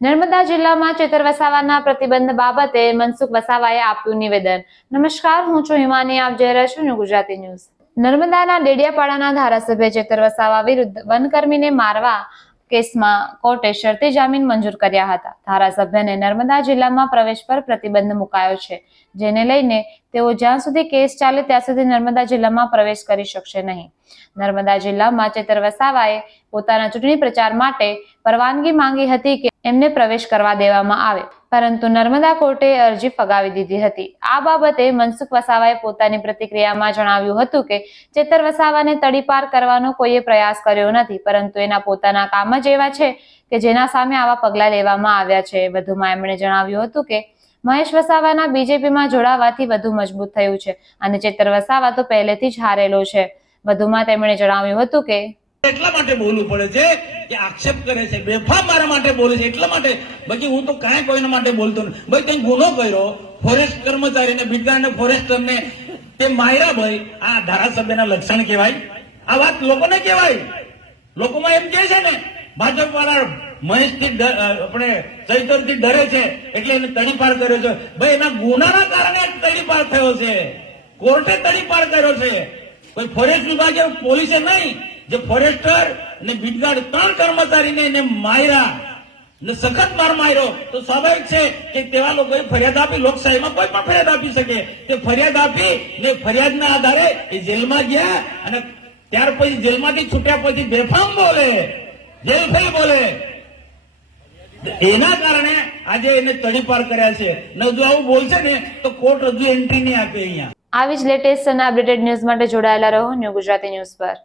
નર્મદા જિલ્લામાં ચેતર વસાવાના પ્રતિબંધ બાબતે મનસુખ વસાવાએ આપ્યું નિવેદન। નમસ્કાર, હું છું હિમાની, આપ જોઈ રહ્યા છો ગુજરાતી ન્યૂઝ। નર્મદાના ડેડિયાપાડાના ધારાસભ્ય ચેતર વસાવા વિરુદ્ધ વનકર્મીને મારવા કેસમાં કોર્ટે શરતી જામીન મંજૂર કર્યા હતા। ધારાસભ્યને નર્મદા જિલ્લામાં પ્રવેશ પર પ્રતિબંધ મુકાયો છે, જેને લઈને તેઓ જ્યાં સુધી કેસ ચાલે ત્યાં સુધી નર્મદા જિલ્લામાં પ્રવેશ કરી શકશે નહીં। નર્મદા જિલ્લામાં ચેતર વસાવાએ પોતાના ચૂંટણી પ્રચાર માટે પરવાનગી માંગી હતી કે એમને પ્રવેશ કરવા દેવામાં આવે, પરંતુ નર્મદા કોર્ટે અરજી ફગાવી દીધી હતી। આ બાબતે મનસુખ વસાવાએ પોતાની પ્રતિક્રિયામાં જણાવ્યું હતું કે ચેતર વસાવાને તડીપાર કરવાનો કોઈએ પ્રયાસ કર્યો નથી, પરંતુ એના પોતાના કામ જ એવા છે કે જેના સામે આવા પગલાં લેવામાં આવ્યા છે। વધુમાં એમણે જણાવ્યું હતું કે મહેશ વસાવાના બીજેપીમાં જોડાવાથી વધુ મજબૂત થયું છે અને ચેતર વસાવા તો પહેલેથી જ હારેલો છે। વધુમાં તેમણે જણાવ્યું હતું કે એટલા માટે બોલવું પડે છે કે આક્ષેપ કરે છે, બેફામ મારા માટે બોલે છે એટલા માટે, બાકી હું તો કાંઈ કોઈના માટે બોલતો નથી। ભાઈ કંઈ ગુનો કર્યો, ફોરેસ્ટ કર્મચારીને બીટગાર્ડને ફોરેસ્ટરને તે માર્યા, ભાઈ આ ધારાસભ્યના લક્ષણ કહેવાય? આ વાત લોકોને કહેવાય? લોકોમાં એમ કહે છે ને ભાજપ વાળા મહેશથી આપણે ચૈતરથી ડરે છે એટલે એને તડીપાર કર્યો છે। ભાઈ એના ગુનાના કારણે તડીપાર થયો છે, કોર્ટે તડીપાર કર્યો છે, કોઈ ફોરેસ્ટ વિભાગે પોલીસે નહીં। જે ફોરેસ્ટર ને બીટગાર્ડ 3 કર્મચારીને એને માર્યા ને સખત માર માર્યો, તો સ્વાભાવિક છે કે તેવા લોકોએ ફરિયાદ આપી। લોકશાહીમાં કોઈ પણ ફરિયાદ આપી શકે, તે ફરિયાદ આપી ને ફરિયાદના આધારે એ જેલમાં ગયા અને ત્યાર પછી જેલમાંથી છૂટ્યા પછી બેફામ બોલે, જેલ ફેલ બોલે, એના કારણે આજે એને તડીપાર કર્યા છે। ને જો આવું બોલશે ને તો કોર્ટ હજુ એન્ટ્રી નહીં આપે અહીંયા। આવી જ લેટેસ્ટ અને અપડેટેડ ન્યૂઝ માટે જોડાયેલા રહો ન્યૂ ગુજરાતી ન્યૂઝ પર।